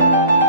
thank you